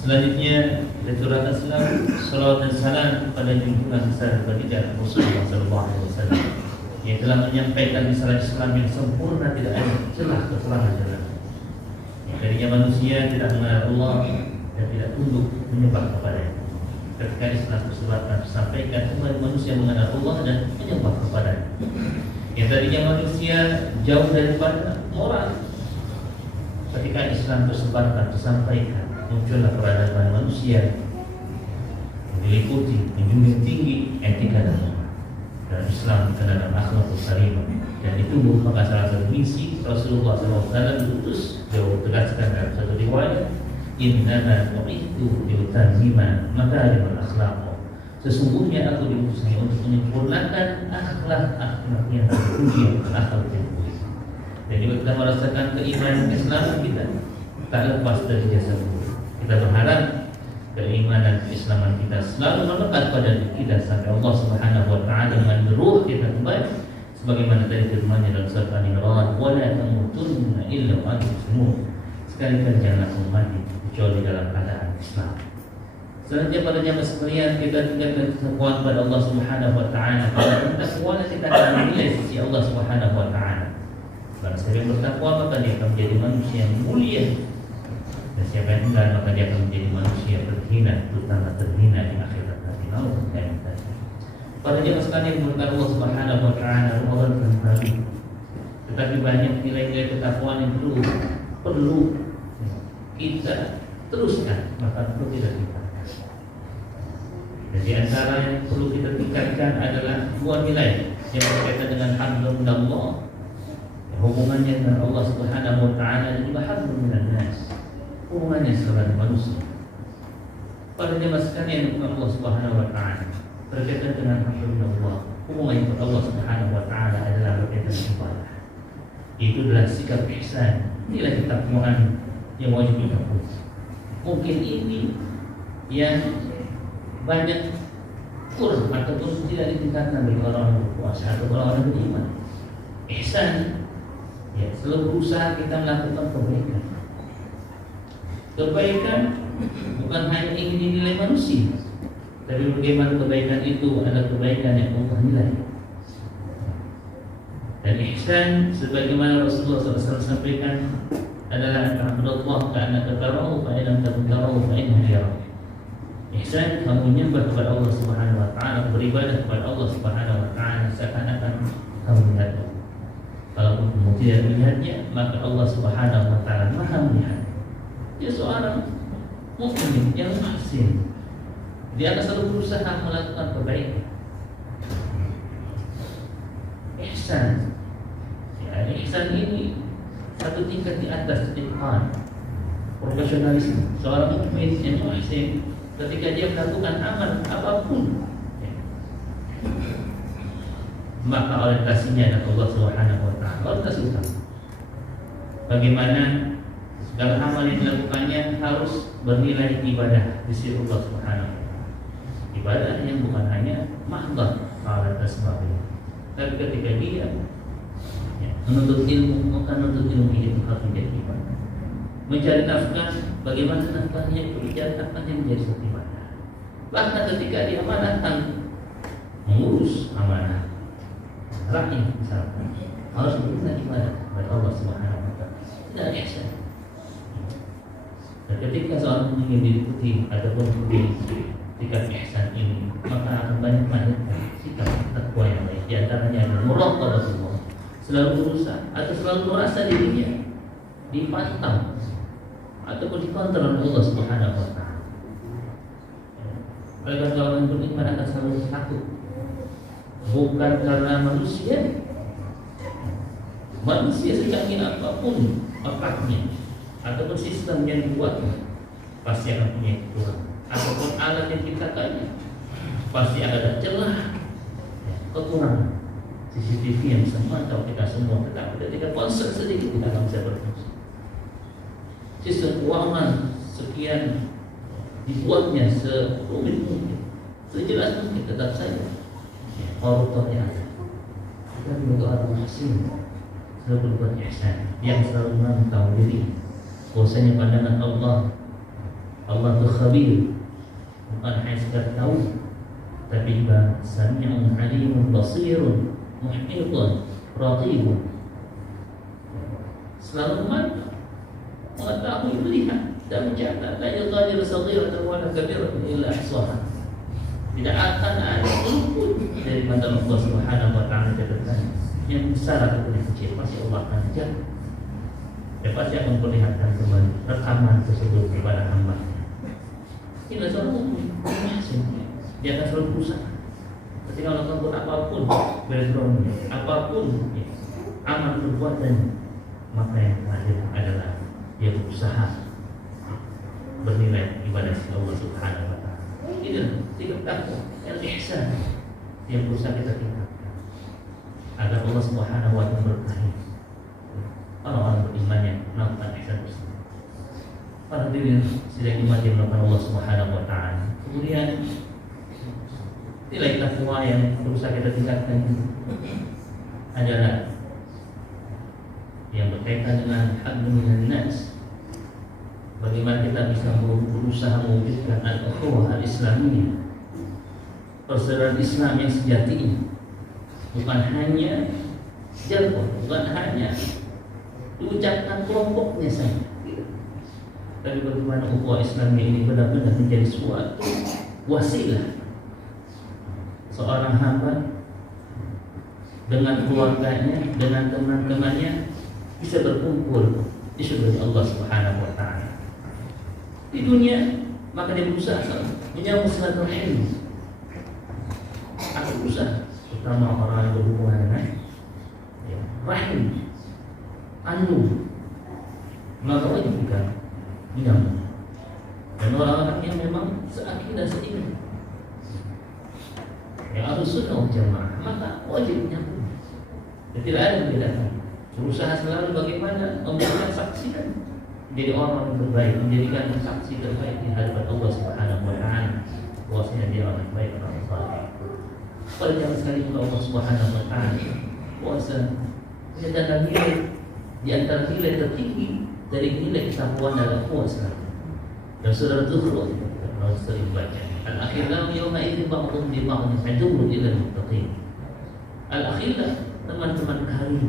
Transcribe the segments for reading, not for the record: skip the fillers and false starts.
Selanjutnya kita curahkan salawat dan salam kepada junjungan besar baginda Rasulullah sallallahu alaihi wasallam yang telah menyampaikan risalah Islam yang sempurna, tidak ada celah kekurangan dalam. Yang tadinya manusia tidak mengenal Allah dan tidak tunduk menyembah kepadanya. Ketika Islam tersebarkan, sampaikan kembali manusia mengenal Allah dan menyembah kepadanya. Yang tadinya manusia jauh daripada moral, ketika Islam tersebarkan, tersampaikan, muncullah peradaban manusia meliputi menjunjung tinggi etika dan moral. Dan Islam dikenal dalam akhlakul karimah, dan itu merupakan salah satu misi Rasulullah SAW diutus. Dia tegaskan dalam satu riwayat, innama bu'ithu liutammima makarimal akhlaq. Sesungguhnya aku diutus hanya untuk menyempurnakan akhlak yang terpuji, akhlak yang mulia. Jadi kita merasakan keimanan Islam kita tak lepas dari jasa guru. Kita berharap keimanan keislaman kita selalu melekat pada diri kita sampai Allah Subhanahu wa taala mengambil ruh kita kembali sebagaimana tadi firman-Nya dalam surat Al-Imran, "Wa la tamutunna illa wa antum muslimun." Sekali-kali janganlah kamu mati kecuali dalam keadaan Islam. Selanjutnya pada jamaah sekalian, kita tinggalkan ketakwaan kepada Allah Subhanahu wa taala. Pada ketakwaan kita akan menilai sisi Allah Subhanahu wa taala. Barang siapa yang bertakwa maka dia akan menjadi manusia yang mulia. Dan siapa yang enggan maka dia akan menjadi manusia terhina, terutama terhina di akhirat nanti. Pada jamaah sekalian yang bertakwa Allah Subhanahu wa taala, Ramadan kembali. Tetapi banyak nilai-nilai ketakwaan yang perlu kita teruskan, maka perlu kita tingkatkan. Dan di antara yang perlu kita tingkatkan adalah dua nilai yang berkaitan dengan hablum minallah, hubungannya dengan Allah Subhanahu wa taala, dan juga hablum minan nas, hubungannya dengan manusia. Pada jemaah sekalian Allah Subhanahu wa taala berkaitan dengan hablum minallah, hubungannya dengan Allah Subhanahu wa taala adalah berkaitan dengan ibadah. Itu adalah sikap ihsan, nilai ketakwaan yang wajib kita punya. Mungkin ini yang banyak kurang ataupun tidak ditingkatkan bagi orang berpuasa atau orang beriman. Ihsan, ya, selalu berusaha kita melakukan kebaikan. Kebaikan bukan hanya ingin dinilai manusia, tapi bagaimana kebaikan itu adalah kebaikan yang Allah nilai. Dan ihsan sebagaimana Rasulullah SAW sampaikan adalah ta'budallah ka'annaka tarahu fa in lam takun tarahu fa innahu yarak. Ihsan kamu menyembah kepada Allah Subhanahu wa taala, beribadah kepada Allah Subhanahu wa taala seakan-akan kamu melihatnya. Kalau kamu tidak melihatnya, maka Allah Subhanahu wa taala Maha melihat. Dia seorang mukmin yang muhsin. Dia akan selalu berusaha melakukan kebaikan. Ihsan, ya, ihsan ini satu tingkat di atas itqan, profesionalisme. Seorang mukmin yang muhsin ketika dia melakukan amal apapun, ya, maka orientasinya adalah Allah Subhanahu wa taala. Orientasi utama. Bagaimana segala amal yang dilakukannya harus bernilai ibadah di sisi Allah Subhanahu wa taala. Ibadah yang bukan hanya mahdhah ala tasbih. Tapi ketika dia, ya, menuntut ilmu, maka menuntut ilmu itu harus menjadi ibadah. Mencari nafkah, bagaimana nafkahnya itu mencari nafkahnya menjadi suatu ibadah. Bahkan ketika dia amanahkan mengurus amanah rakyat misalkan, harus memberikan ibadah kepada Allah Subhanahu wa taala. Tidak ihsan. Dan ketika seorang ingin diikuti ataupun memiliki sikap ihsan ini, maka akan banyak melahirkan sikap takwa yang baik. Di antaranya adalah muraqabah, selalu berusaha atau selalu merasa dirinya dipantau ataupun dikontrol oleh Allah Subhanahu wa taala. Oleh karena orang beriman akan selalu takut, bukan karena manusia secanggih apapun otaknya ataupun sistem yang dibuatnya pasti akan punya kekurangan, ataupun alat yang diciptakannya pasti ada celah, kekurangan. CCTV yang bisa memantau kita semua, tetapi ketika ponsel sedikit kita akan bisa berfungsi. Sistem keuangan sekian dibuatnya serumit mungkin, sejelas mungkin, tetap saja koruptornya ada. Kita menjadi orang muhsin, selalu berbuat ihsan, yang selalu memantau diri bahwasanya pandangan Allah itu khabir, bukan hanya sekedar tahu, tapi juga sami'un alimun basirun muhitun raqibun, selalu memantau, mengetahui, melihat dan mencatat. La yughadiru saghiratan wa la kabiratan illa ahsaha. Tidak akan ada luput dari mata Allah Subhanahu wa taala catatan yang besar ataupun yang kecil, pasti Allah akan catat. Dan pasti akan memperlihatkan kembali rekaman tersebut kepada hamba. Ini adalah mukmin, dia akan selalu berusaha. Ketika melakukan apapun backgroundnya, apapun amal perbuatannya, maka yang terakhir adalah dia berusaha bernilai ibadah Allah Subhanahu wa taala. Ini sikap takwa, al-ihsan yang berusaha kita tingkatkan agar Allah Subhanahu wa taala berkahi orang-orang beriman yang melakukan ihsan tersebut. Para hadirin sidang iman yang melakukan Allah Subhanahu wa taala. Kemudian nilai takwa yang berusaha kita tingkatkan adalah yang berkaitan dengan haqqun minan nas. Bagaimana kita bisa berusaha mewujudkan al-ukhuwah al-islamiyah, persaudaraan Islam yang sejati ini, bukan hanya jargon, bukan hanya diucapkan kelompoknya saja, tapi bagaimana ukhuwah Islamiyah ini benar-benar menjadi suatu wasilah seorang hamba dengan keluarganya, dengan teman-temannya bisa berkumpul di surga Allah Subhanahu wa taala. Di dunia maka dia berusaha menyambung silaturahim. Aku berusaha, terutama orang yang berhubungan dengan rahim, anu, maka wajib juga menyambung. Dan orang-orang yang memang seakidah seiman, yang harus sunnah wal jamaah, maka wajib menyambung. Dan tidak ada yang membedakan. Berusaha selalu bagaimana memberikan saksi dan menjadi orang yang terbaik, menjadikan saksi terbaik di hadapan Allah Subhanahu wa taala, bahwasanya dia orang baik, orang saleh. Pada zaman sekali juga Allah Subhanahu wa taala puasa menyatakan nilai di antara nilai tertinggi dari nilai ketakwaan dalam puasa. Dan surah Zukhruf kalau sering baca, al-akhillau yawma idzin ba'dhum li ba'dhin aduwwun illa al-muttaqin. Al-akhillah, teman-teman karib,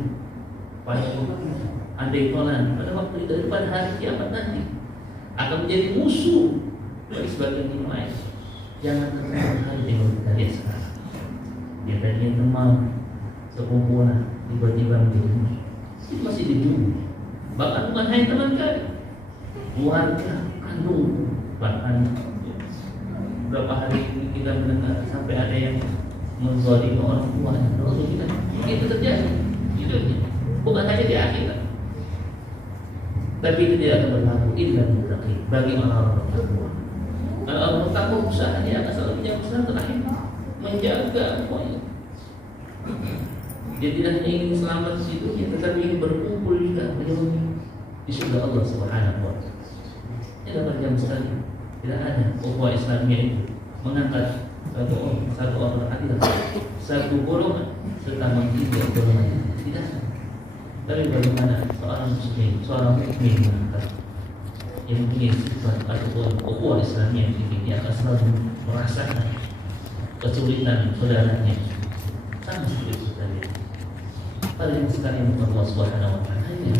pada andai kolan pada waktu itu, pada hari kiamat nanti akan menjadi musuh bagi sebagian yang lain. Jangan kenal hari dengan kita lihat sekarang. Dia tadinya teman sekumpulan, tiba-tiba menjadi musuh. Itu masih dijunjung. Bahkan bukan hanya teman kali, keluarga, kandung, bahkan beberapa hari ini kita mendengar sampai ada yang menzalimi orang tua. Lalu kita itu terjadi hidupnya. Bukan hanya di akhirat, tapi itu tidak akan berlaku illa muttaqin, bagi orang-orang bertakwa. Kalau orang bertakwa usaha dia akan selalu menjaga usaha terakhir, menjaga poin. Dia tidak hanya ingin selamat di dunia, tetapi ingin berkumpul juga di surga Allah Subhanahu wa taala. Ini dapat jam sekali. Tidak ada ukhuwah Islamiyah itu mengangkat satu orang adilah, satu golongan serta mengkritik golongan. Tidak. Tapi bagaimana seorang muslim, seorang mukmin yang punya sifat ataupun ukhuwah Islamiyah ini, dia akan selalu merasakan kesulitan saudaranya sama seperti saudaranya. Pada yang sekalian Allah Subhanahu wa taala hanya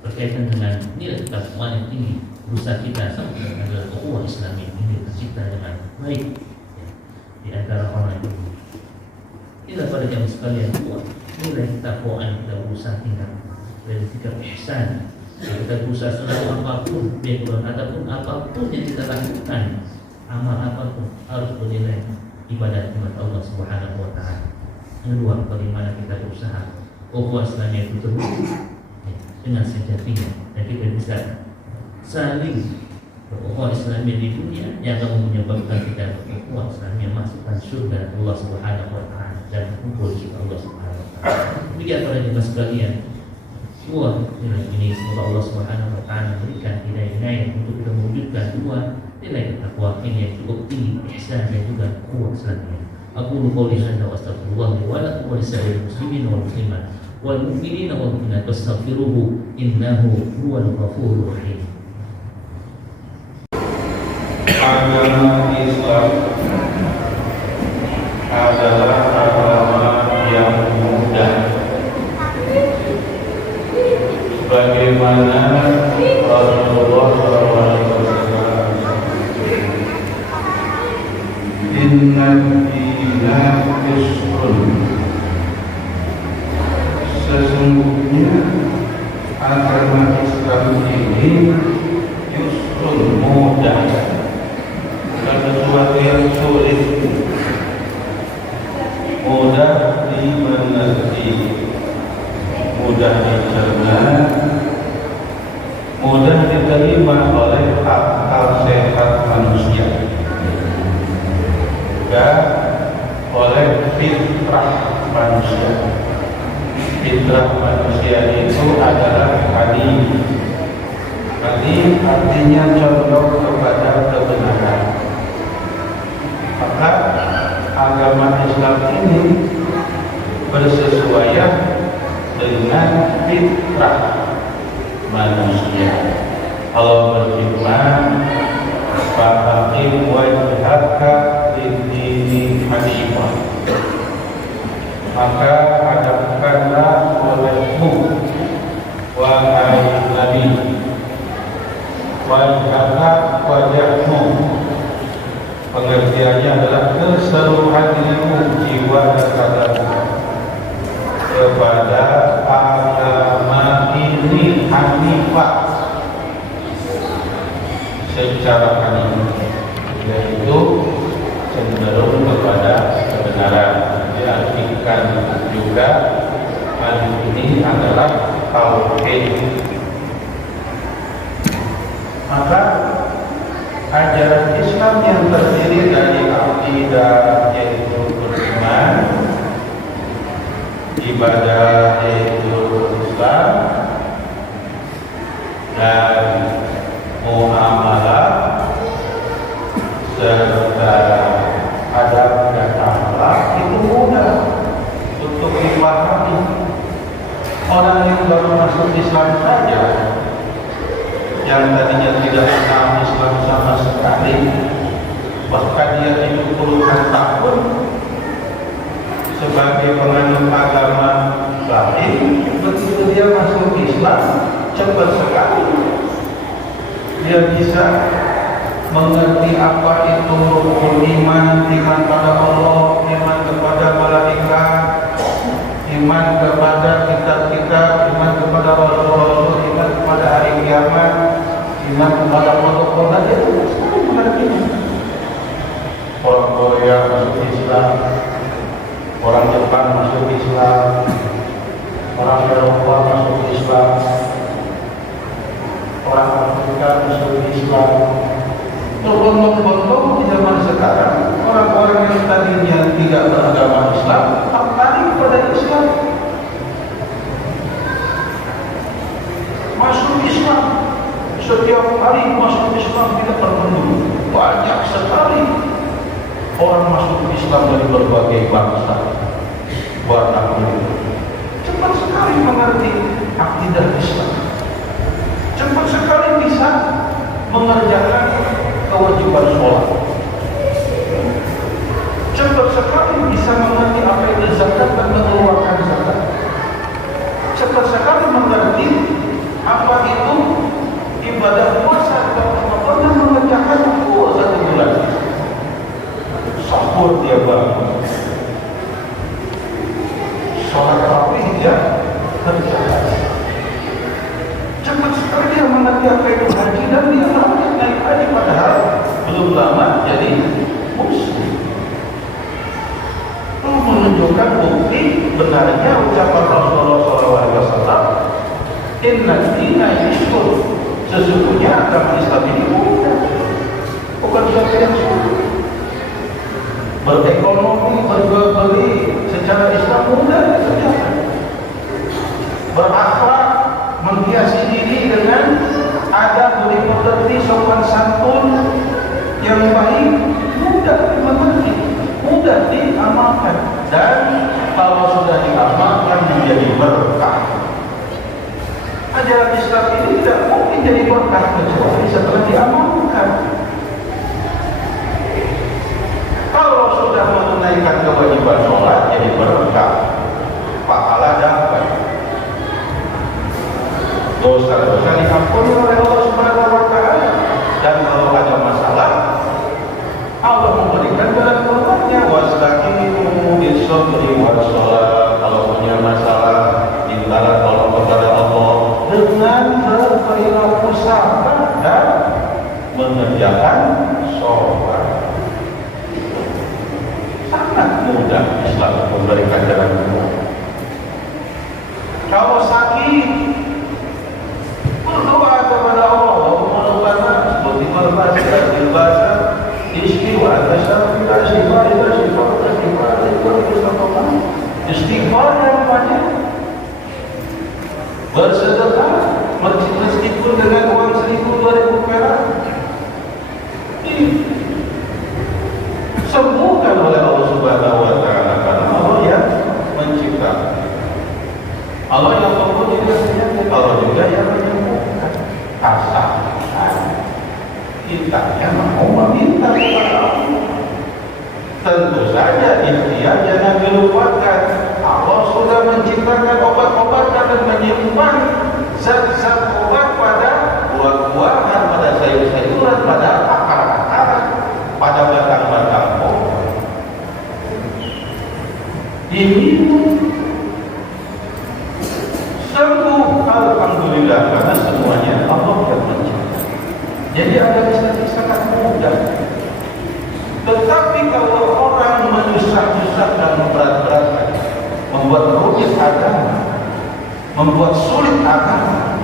berkaitan dengan nilai ketakwaan yang tinggi, berusaha kita adalah ukhuwah Islamiyah ini tercipta dengan baik di antara orang itu. Inilah pada jam sekalian nilai ketakwaan kita berusaha tingkat dari sikap ihsan. Kita berusaha selalu apapun background ataupun apapun yang kita lakukan, amal apapun harus bernilai ibadah kepada Allah Subhanahu wa taala. Kedua, bagaimana kita berusaha ukhuwah Islamiyah itu terwujud dengan sejatinya, dan kita bisa saling berukhuwah Islamiyah di dunia yang akan menyebabkan kita berukhuwah Islamiyah masukkan surga Allah Subhanahu wa taala dan berkumpul di Allah Subhanahu wa taala. Demikian para jemaah sekalian, dua nilai ini semoga Allah Subhanahu wa taala berikan hidayah untuk kita mewujudkan dua nilai takwa ini yang cukup tinggi, ihsan dan juga ukhuwah Islamiyah. Aku qouli hadza wa astaghfirullah wa lakum wa lisa'iril muslimin wal muslimat wal mu'minina wal mu'minat wastaghfiruhu innahu huwal ghafurur rahim. Agama Islam adalah agama yang mudah, bagaimana Rasulullah SAW, inna dina yusrun, sesungguhnya agama Islam ini yusrun, mudah, bukan sesuatu yang sulit, mudah dimengerti, mudah dicerna, mudah diterima oleh akal sehat manusia, juga oleh fitrah manusia. Fitrah manusia itu adalah hadis. Hadis artinya condong kepada kebenaran. Maka agama Islam ini bersesuaian dengan fitrah manusia. Allah berfirman, "Fa'aqim wajhaka lid-dini hanifah." Maka hadapkanlah olehmu, wahai Nabi, wajahmu, pengertiannya adalah keseluruhan ilmu, jiwa dan raga kepada agama ini hanifah, secara hanifah, yaitu cenderung kepada kebenaran. Diartikan juga hanif ini adalah tauhid. Maka ajaran Islam yang terdiri dari akidah yaitu beriman, ibadah yaitu Islam, dan muamalah serta adab dan akhlak itu mudah untuk dipahami. Orang yang baru masuk Islam saja, yang tadinya tidak kenal Islam sama sekali, bahkan dia hidup puluhan tahun sebagai penganut agama lain, begitu dia masuk Islam cepat sekali dia bisa mengerti apa itu rukun iman, iman pada Allah, iman kepada malaikat, iman kepada kitab-kitab, iman kepada Rasul-Rasul, iman kepada hari kiamat, iman kepada protokol. Dia tidak sekali mengertinya. Orang Korea masuk Islam, orang Jepang masuk Islam, orang Eropa masuk Islam, orang Afrika masuk Islam. Berbondong-bondong di zaman sekarang, orang-orang yang tadinya tidak beragama Islam kembali kepada Islam, masuk Islam. Setiap hari masuk Islam tidak terpenuhi. Banyak sekali orang masuk Islam dari berbagai bangsa, warna kulit. Cepat sekali mengerti akidah Islam, cepat sekali bisa mengerjakan kewajiban sholat, cepat sekali bisa mengerti apa itu zakat dan mengeluarkan zakat, cepat sekali mengerti apa itu ibadah puasa dan Ramadan dan mengerjakan puasa 1 bulan. Sahur dia bangun, sholat tarawih dia kerjakan. Cepat sekali dia mengerti apa itu haji dan dia naik haji padahal belum lama jadi muslim. Itu menunjukkan bukti benarnya ucapan Rasulullah SAW, inna dina yusrun, sesungguhnya agama Islam ini mudah, bukan sesuatu yang sulit. Berekonomi, berjual beli secara Islam mudah dikerjakan. Berakhlak, menghiasi diri dengan adab budi pekerti, sopan santun yang baik, mudah dimengerti, mudah diamalkan, dan kalau sudah diamalkan menjadi berkah. Ajaran Islam ini tidak mungkin jadi berkah kecuali setelah diamalkan. mengerjakan sholat. Sangat mudah Islam memberikan jalan keluar. Kalau sakit, berdoa kepada Allah. Allahumma seperti bahasa istighfar, istighfar yang banyak, bersedekah meskipun dengan uang 1.000-2.000 perak, sembuhkan oleh Allah Subhanahu wa Ta'ala, karena Allah yang menciptakan, Allah yang mempunyai penyakit, Allah juga yang menyembuhkan. Asalkan kita yang mau meminta kepada Allah. Tentu saja ikhtiar jangan dilupakan. Allah sudah menciptakan obat-obatan dan menyimpan zat-zat obat pada buah-buahan, pada sayur-sayuran, pada akar-akaran, pada batang-batang pohon. Diminum, sembuh, alhamdulillah, karena semuanya Allah yang mencipta. Jadi ada kisah sangat mudah. Tetapi kalau orang menyusah-nyusah dan memberat-beratkan, membuat rumit agama, membuat sulit agama,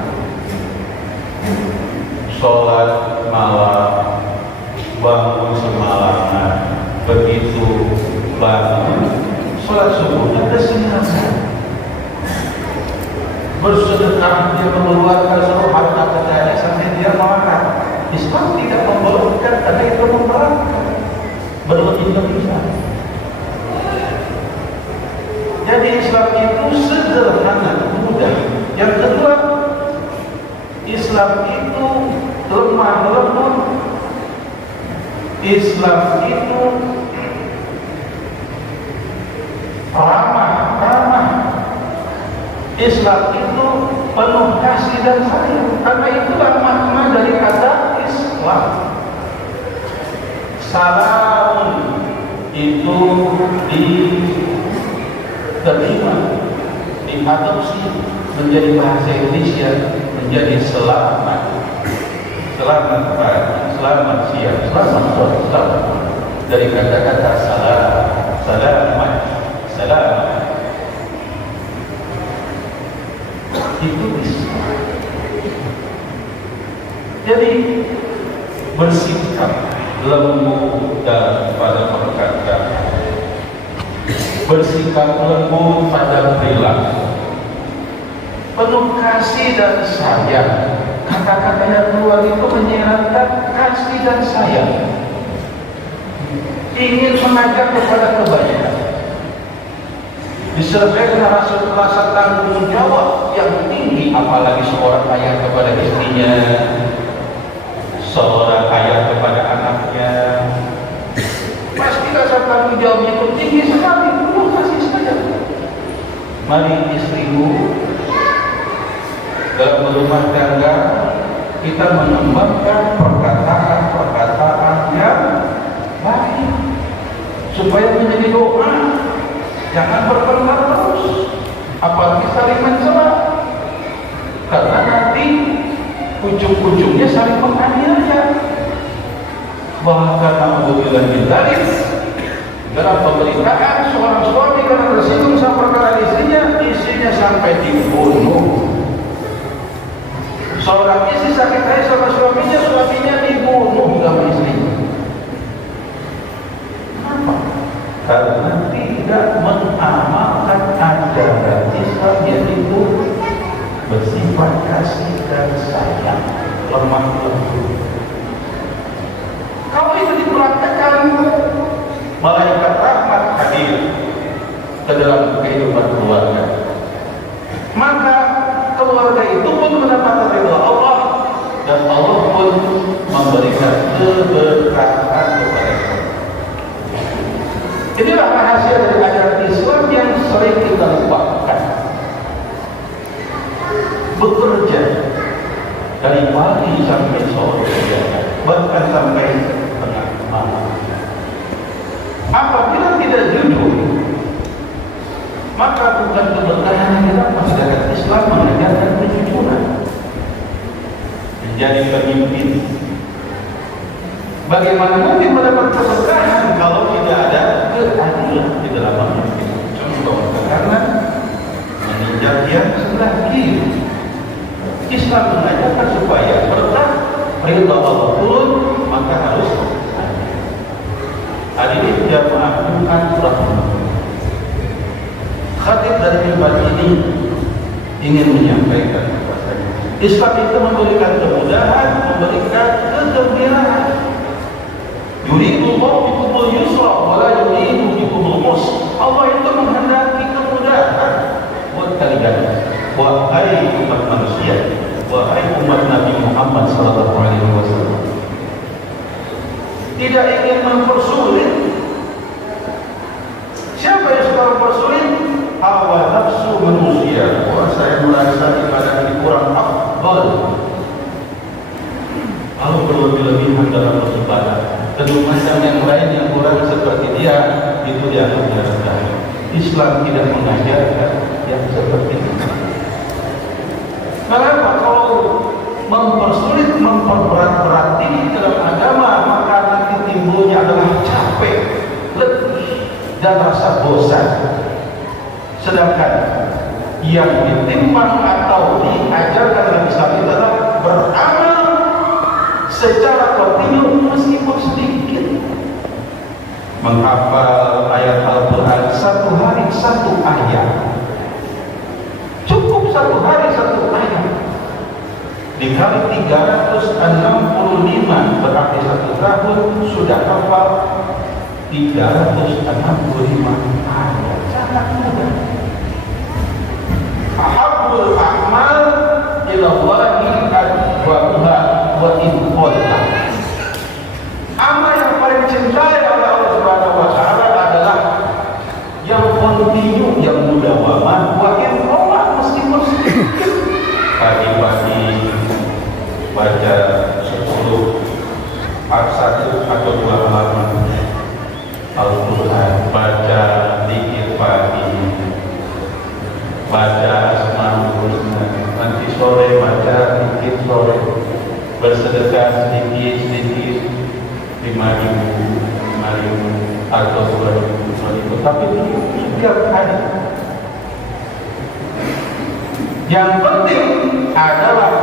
sholat malam, bangun semalaman, begitu bangun, sholat subuhnya kesenangan, bersedekah, dia mengeluarkan seluruh harta kekayaan sampai dia makan. Islam tidak membolehkan karena itu memberatkan, berlebih-lebihan. Jadi Islam itu sederhana, mudah. Yang kedua, Islam itu lemah lembut. Islam itu ramah. Islam itu penuh kasih dan sayang. Karena itulah makna dari kata Islam. Salam itu diterima, diadopsi menjadi bahasa Indonesia, menjadi selamat. Selamat pagi, selamat siang, selamat sore, selamat. Dari kata-kata salam, selamat. Itu Islam. Jadi bersikap lembut dan pada perkataan, bersikap lembut pada perilaku, penuh kasih dan sayang. Kata-kata yang keluar itu menyiratkan kasih dan sayang, ingin mengajak kepada kebaikan, disertai dengan rasa tanggung jawab yang tinggi. Apalagi seorang ayah kepada istrinya, seorang ayah kepada anaknya, pasti rasa tanggung jawabnya itu tinggi sekali. Penuh kasih sayang. Mari istrimu, dalam berumah tangga kita mengembangkan perkataan-perkataan yang baik supaya menjadi doa. Jangan bertengkar terus, apalagi saling mencela, karena nanti ujung-ujungnya saling menganiaya. Bahkan alhamdulillah dalam pemberitaan seorang suami karena tersinggung sama perkataan istrinya sampai dibunuh. Seorang istri sakit hati sama suaminya dibunuh sama istrinya. Kenapa? Karena tidak mengamalkan ajaran Islam, yaitu bersifat kasih dan sayang, lemah lembut. Kalau itu dipraktekkan, malaikat rahmat hadir ke dalam kehidupan keluarga, maka keluarga itu pun mendapatkan ridha Allah, dan Allah pun memberikan keberkahan kepada kita. Inilah rahasia dari ajaran Islam yang sering kita lupakan. Bekerja dari pagi sampai sore, bahkan sampai tengah malam. Apabila tidak jujur, maka bukan keberkahan kita. Masyarakat Islam mengajarkan kejujuran, menjadi pemimpin, Bagaimana mungkin mendapat keberkahan kalau tidak ada keadilan di dalam manusia? Contoh, karena menginjak yang sebelah kiri. Islam mengajarkan supaya berkah, perintah Allah turun, maka harus hadirin jamaah Jumat rahimah. Khatib dari mimbar ini ingin menyampaikan kepada Islam itu memberikan kemudahan, memberikan kegembiraan. Yuridullahu bikumul yusra wa la yuridu bikumul usra. Allah itu menghendaki kemudahan buat kalian, wahai umat manusia, wahai umat Nabi Muhammad sallallahu alaihi wasallam. Tidak ingin mempersulit. Siapa yang suka mempersulit? Hawa nafsu manusia. Wah, saya merasa ibadah ini kurang afdal. Kalau berlebih-lebihan dalam beribadah, kedua macam yang lain yang kurang seperti dia, itu dianggap rendah. Islam tidak mengajarkan yang seperti itu. Kenapa? Kalau mempersulit, memperberat-berat ini dalam agama, maka nanti timbulnya adalah capek, letih, dan rasa bosan. Sedangkan yang ditimbang atau diajarkan dalam Islam itu adalah beramal secara kontinu meskipun sedikit. Menghafal ayat Al-Quran satu hari satu ayat, cukup satu hari satu ayat, dikali 365 berarti satu tahun sudah hafal 365 ayat. Sangat mudah. Ahabbul a'mal ila Allahi adwamuha wa in qalla. Amal yang paling cintai oleh Allah Subhanahu wa taala adalah yang kontinu, yang mudawamah, wa in qalla, meskipun sedikit. Pagi-pagi baca 10 part 1 atau 2 halaman Al-Quran, baca zikir pagi, baca asmaul, nanti sore baca zikir sore, bersedekah sedikit 5.000 atau 2.000, tapi setiap hari. Yang penting adalah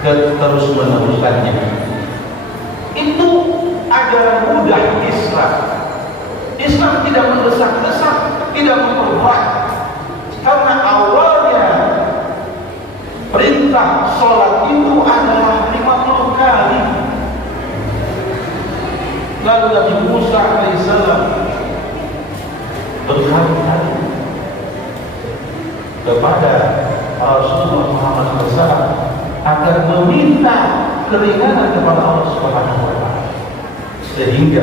terus meneruskannya. Itu ajaran mudah Islam. Islam tidak mendesak-desak, tidak memperberat. Karena awalnya perintah sholat itu adalah 50 kali. Lalu Nabi Musa alaihissalam berkali-kali kepada Rasulullah Muhammad SAW agar meminta keringanan kepada Allah Subhanahu wa taala. Sehingga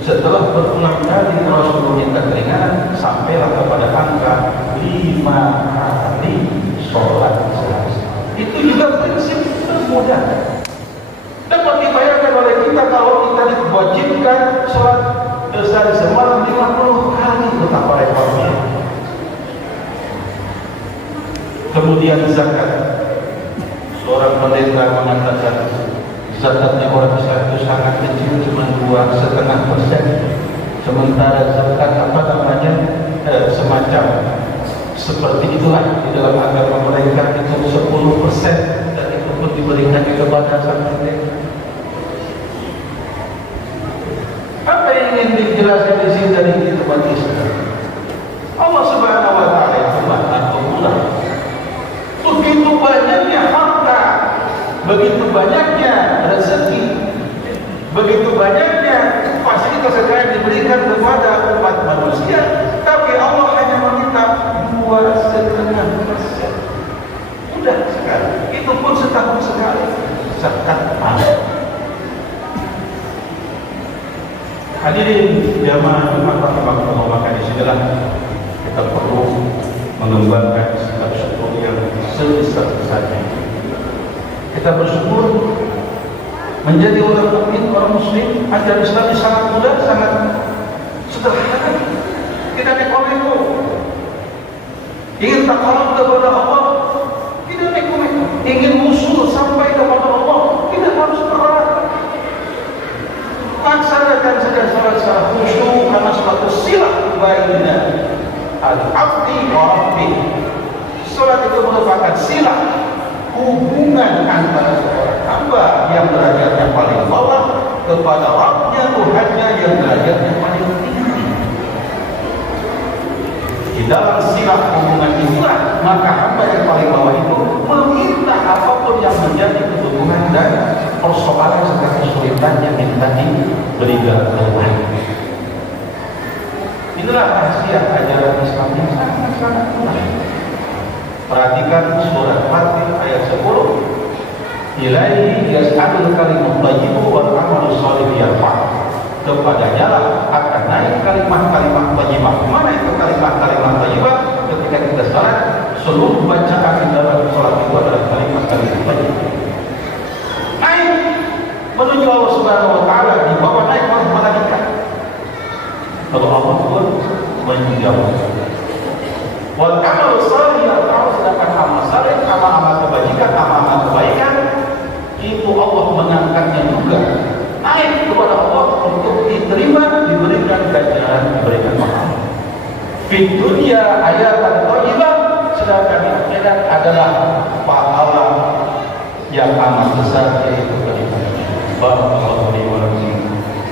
setelah berulang kali Rasulullah minta keringanan, sampailah kepada angka 5 kali sholat sehari. Itu juga prinsip termudah. Dapat dibayangkan oleh kita kalau kita diwajibkan sholat sehari semalam 50 kali, betapa repotnya. Kemudian zakat. Seorang pendeta mengatakan zakatnya orang Islam itu sangat kecil, cuma 2,5%. Sementara zakat semacam seperti itulah di dalam agama mereka itu 10%, dan itu pun diberikan kepada sang pendeta. Apa yang ingin dijelaskan di sini dari tempat Islam? Allah Subhanahu wa taala itu Maha Pemurah. Begitu banyaknya harta, begitu banyaknya rezeki, begitu banyaknya fasilitas yang diberikan kepada umat manusia, tapi Allah hanya meminta 2,5%. Mudah sekali. Itu pun setahun sekali. Zakat panen. Hadirin jamaah Jumat rahimahullah, maka disinilah kita perlu mengembangkan sikap syukur yang sebesar-besarnya. Kita bersyukur menjadi orang mukmin, orang muslim. Ajaran Islam sangat mudah, sangat sederhana. Tidak neko-neko. Ingin takarub kepada Allah, tidak neko-neko. Ingin usul sampai kepada Allah, tidak harus berat. maka hamba yang paling bawah itu meminta apapun yang menjadi kebutuhan dan persoalan serta kesulitan yang minta diberikan Allah. Inilah rahasia ajaran Islam yang sangat-sangat kuat. Perhatikan surat Fatir ayat 10. Ilaihi yas'adul kalimut thayyibu wal amalu shalih yarfa'u. Kepadanya lah akan naik kalimat-kalimat thayyibah. Mana itu kalimat-kalimat thayyibah? Ketika kita salat, seluruh bacaan di dalam salat itu adalah kalimat-kalimat thayyibah. Naik menuju Allah Subhanahu wa taala, dibawa naik oleh malaikat. Lalu Allah pun menjawab. Wal amalu shalih yarfa'u, sedangkan amal saleh, amal-amal kebajikan, amal-amal kebaikan itu Allah mengangkatnya juga naik kepada Allah untuk diterima, diberikan ganjaran, diberikan pahala. Di dunia ayatan thayyibah, sedangkan di akhirat adalah pahala yang amat besar, yaitu kenikmatan. Barakallahu li wa lakum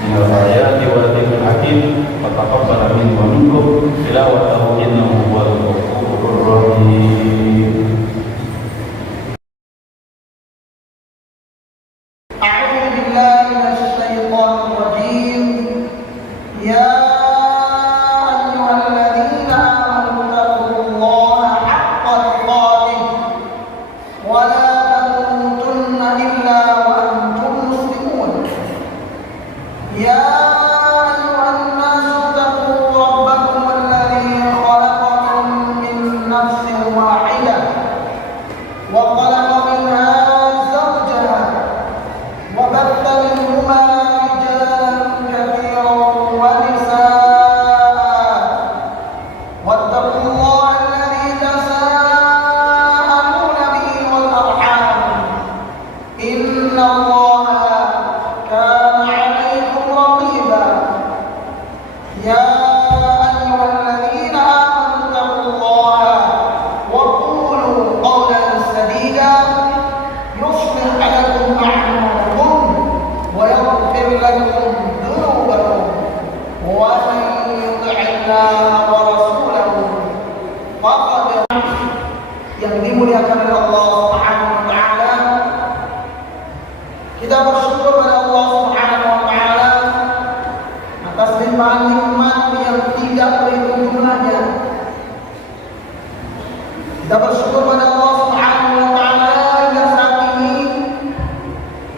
minal ayati wa dzikril hakim wa taqabbal minni wa minkum tilawatahu innahu huwal ghafurur rahim. Yang dimuliakan oleh Allah Subhanahu wa taala, kita bersyukur pada Allah Subhanahu wa taala atas limpahan nikmat yang tidak berhitung jumlahnya. Kita bersyukur pada Allah Subhanahu wa taala hingga saat ini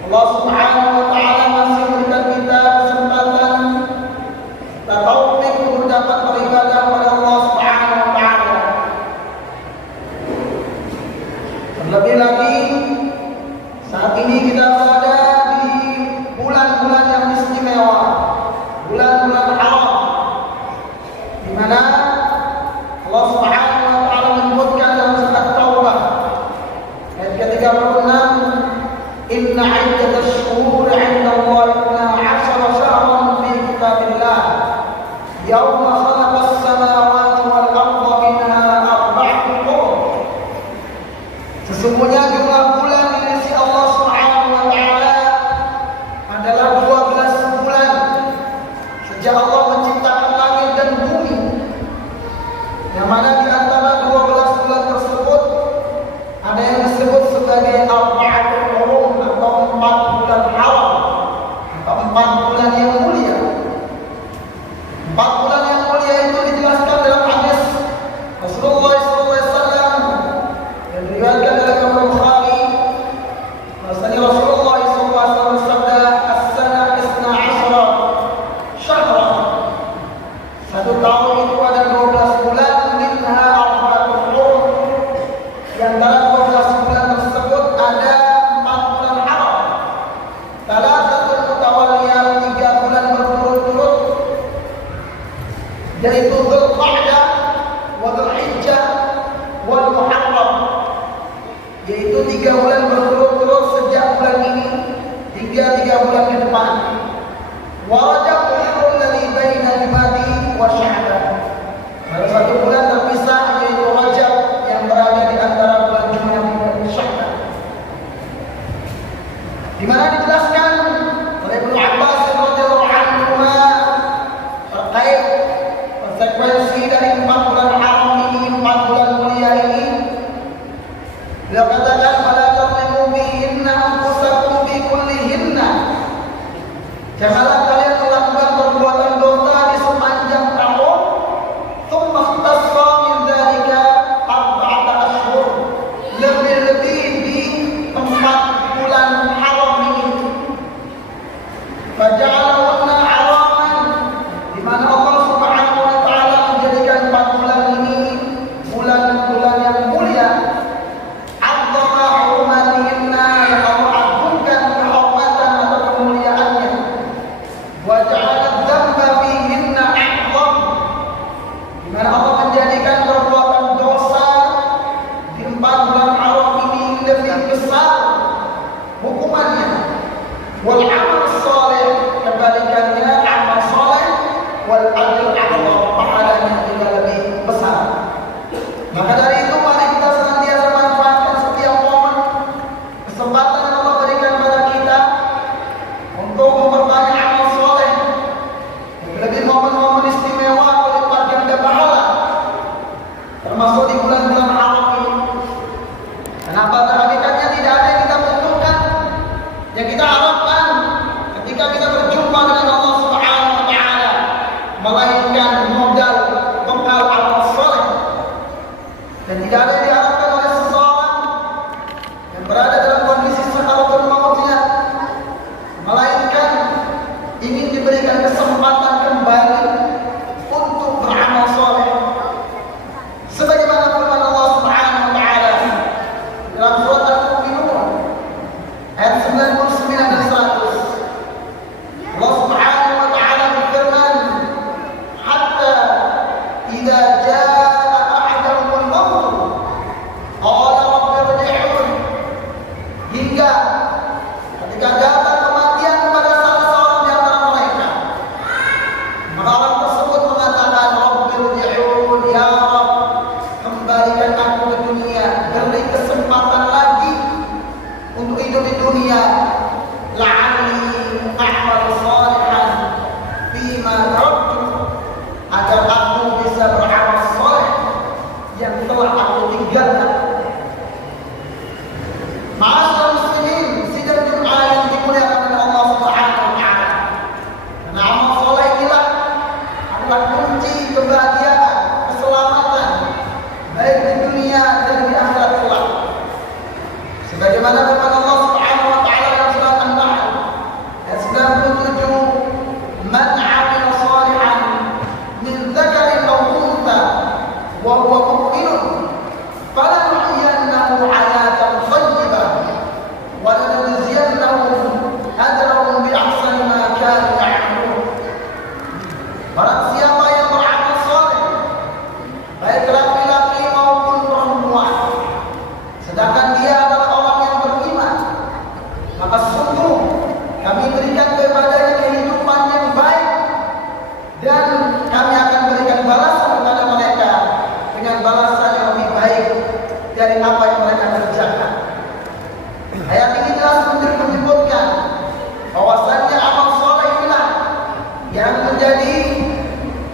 Allah Subhanahu wa taala masih memberikan kita kesempatan dan taufik untuk dapat beribadah kepada Allah Subhanahu wa taala. Terlebih lagi saat ini kita berada di bulan-bulan yang istimewa, bulan-bulan haram, di mana Allah Subhanahu wa taala menyebutkan dalam surat Taubah ayat ke-36, inna 'iddatash shuhuri 'inda Allahi 12 syahran fi kitabillah yauma khalaqas samawati wal arda minha arba'atun hurum. Sesungguhnya jumlah bulan di sisi Allah Subhanahu wa taala adalah 12 bulan sejak Allah menciptakan langit dan bumi. Yang mana di antara 12 bulan tersebut ada yang disebut sebagai arba'atul hurum atau 4 bulan haram atau 4 bulan yang mulia. 4 bulan yang mulia itu dijelaskan dalam hadis Rasulullah SAW yang diriwayatkan oleh Imam Bukhari. Bahwasanya Rasulullah SAW bersabda, "As-sanah isna asyara syahra." Satu tahun itu ada 12 bulan, minha arba'atul hurum. Di antara 12 bulan tersebut ada 4 bulan haram. Thalathatul mutawaliyah, 3 bulan berturut-turut, yaitu Dzulqa'dah wa Dzulhijjah wal Muharram, yaitu 3 bulan berturut-turut sejak bulan ini hingga 3 bulan ke depan. Wa Rajab alladzi baina Jumadi wa Sya'ban. Baru 1 bulan terpisah, yaitu Rajab yang berada di antara bulan Jumadi dan Sya'ban. Di mana dijelaskan oleh Ibnu Abbas radhiyallahu anhu terkait konsekuensi dari 4 bulan haram ini, 4 bulan mulia ini, Janganlah kalian melakukan perbuatan dosa di sepanjang tahun. Tsumma ikhtassa min dzalika arba'ata ashhur. Lebih-lebih di 4 bulan haram ini. Faja'alahunna haraman, di mana Allah Subhanahu wa taala menjadikan 4 bulan ini bulan-bulan yang mulia. Adzama hurmatihinna, yang Allah agungkan kehormatan atau kemuliaannya. Wa ja'ala dzamba fihinna a'zam, di mana Allah menjadikan perbuatan dosa di 4 bulan haram ini lebih besar hukumannya. Wal amal saleh, kebalikannya amal saleh, wal ajr a'zam, pahalanya juga lebih besar. Maka dari itu mari kita senantiasa manfaatkan setiap momen kesempatan yang Allah berikan pada kita untuk memperbanyak amal soleh. Lebih momen-momen istimewa berlipat ganda pahala, termasuk di bulan-bulan haram ini. Kenapa hakikatnya tidak ada yang kita butuhkan, yang kita harapkan ketika kita berjumpa dengan Allah Subhanahu wa taala, melainkan modal bekal amal soleh. Dan tidak ada yang diharapkan oleh seseorang yang berada dalam kondisi sakaratul mautnya, melainkan ingin diberikan kesempatan kembali untuk beramal soleh. Sebagaimana firman Allah Subhanahu wa taala dalam surat Al-Mu'minun ayat 99 dan 100. Allah Subhanahu wa taala berfirman, "Hatta idza jaa ahadahumul maut qala rabbi irji'un." Hingga ketika datang kematian kepada salah seorang di antara mereka, maka orang tersebut mengatakan, "Rabbi irji'un, ya Rabb, kembalikan aku ke dunia, beri kesempatan lagi untuk hidup di dunia, la'alli a'mal shalihan fima taraktu, agar aku bisa beramal saleh yang telah aku tinggalkan." Ma'asyiral muslimin, sidang Jumat yang dimuliakan oleh Allah Subhanahu wa taala. Karena amal saleh inilah adalah kunci kebahagiaan, keselamatan baik di dunia dan di akhirat kelak. Sebagaimana firman Allah Subhanahu wa taala dalam surat An-Nahl ayat 97, "Man 'amila shalihan min dzakarin aw untha wa huwa mu'minun falanuhyiyannahu 'hayatan thayyibah wa lanajziyannahum ajrahum bi ahsani ma kanu ya'malun." Barang siapa yang beramal saleh, baik laki-laki maupun perempuan, sedangkan dia adalah orang yang beriman, maka sungguh kami berikan kepadanya kehidupan yang baik, dan kami akan berikan balasan kepada mereka dengan balasan yang lebih baik dari apa yang mereka kerjakan. Ayat ini jelas menyebutkan bahwasannya amal soleh inilah yang menjadi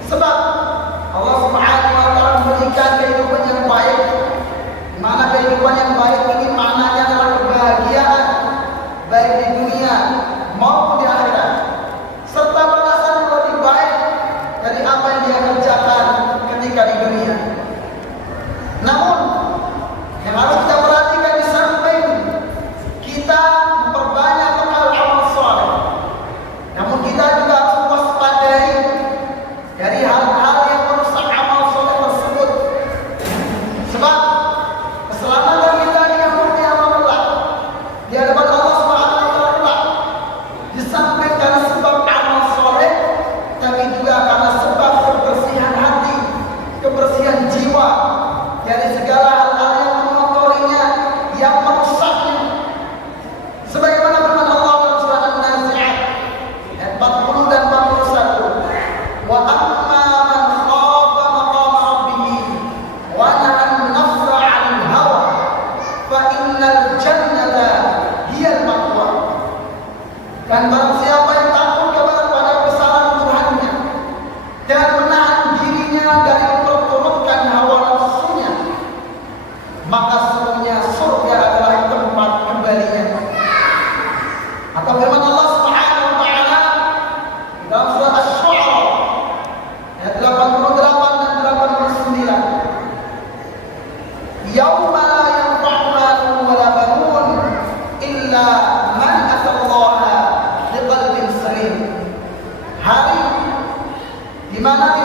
sebab Allah Subhanahu wa taala memberikan kehidupan yang baik, di mana kehidupan yang baik ini maknanya adalah kebahagiaan baik di dunia maupun di akhirat, serta balasan yang lebih baik dari apa yang dia kerjakan ketika di dunia. Namun yang harus kita perhatikan, di samping kita memperbanyak bekal amal soleh, namun kita juga harus waspadai dari hal-hal yang merusak amal soleh tersebut. Sebab keselamatan kita ini yang murni Allah di hadapan Allah Subhanahu wa taala, di samping karena sebab amal soleh, tapi juga karena sebab kebersihan hati, kebersihan jiwa dari segala hal-hal yang mengotorinya, yang merusaknya. Sebagaimana firman Allah dalam surat An-Nazi'at ayat 40 dan 41, "Wa amma man khafa maqama rabbih wa nahan nafsa 'anil hawa fa innal jannata hiyal ma'wa." Dan barang siapa yang takut kepada besaran Tuhannya dan menahan dirinya dari memperturutkan hawa nafsunya, maka sesungguhnya surga adalah tempat kembalinya. Atau firman Allah Subhanahu wa taala, di mana